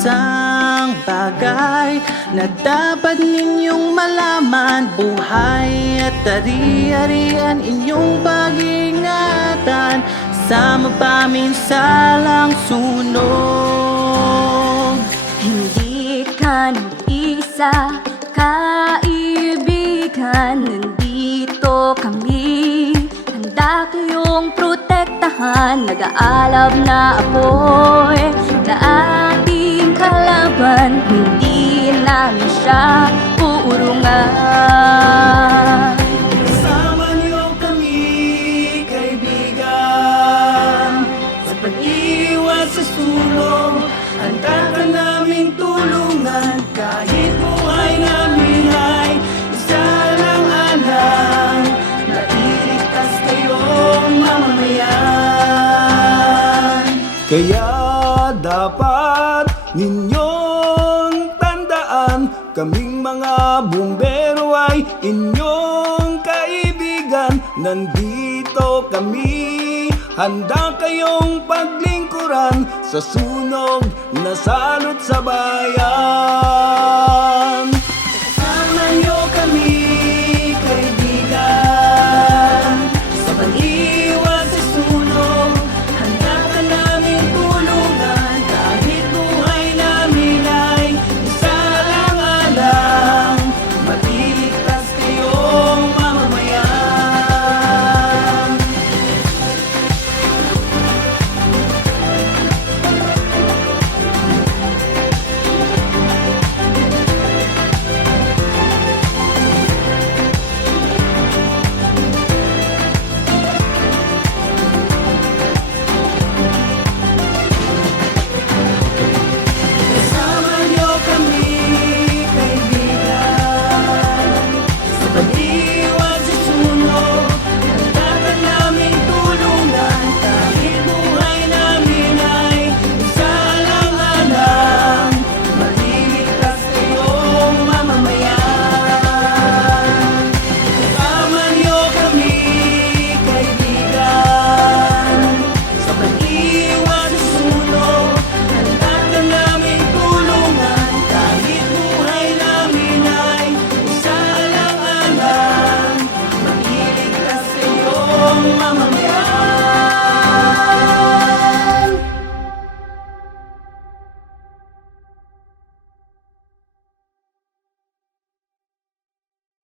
isang bagay na dapat ninyong malaman. Buhay at ari-arian inyong pag-ingatan, sama paminsalang sunog. Hindi ka nag-isa, kaibigan. Nandito kami, handa kayong protektahan. Nag-aalab na apoy na ating kalaban, hindi namin siya uurungan. Kasama niyo kami, kaibigan, sa pag-iwas sa sunog. Handa ka naming tulungan, kahit buhay namin ay isa lang alam, na iligtas kayong mamamayan. Kaya dapat ninyong tandaan, kaming mga bumbero ay inyong kaibigan. Nandito kami, handa kayong paglingkuran sa sunog na salot sa bayan.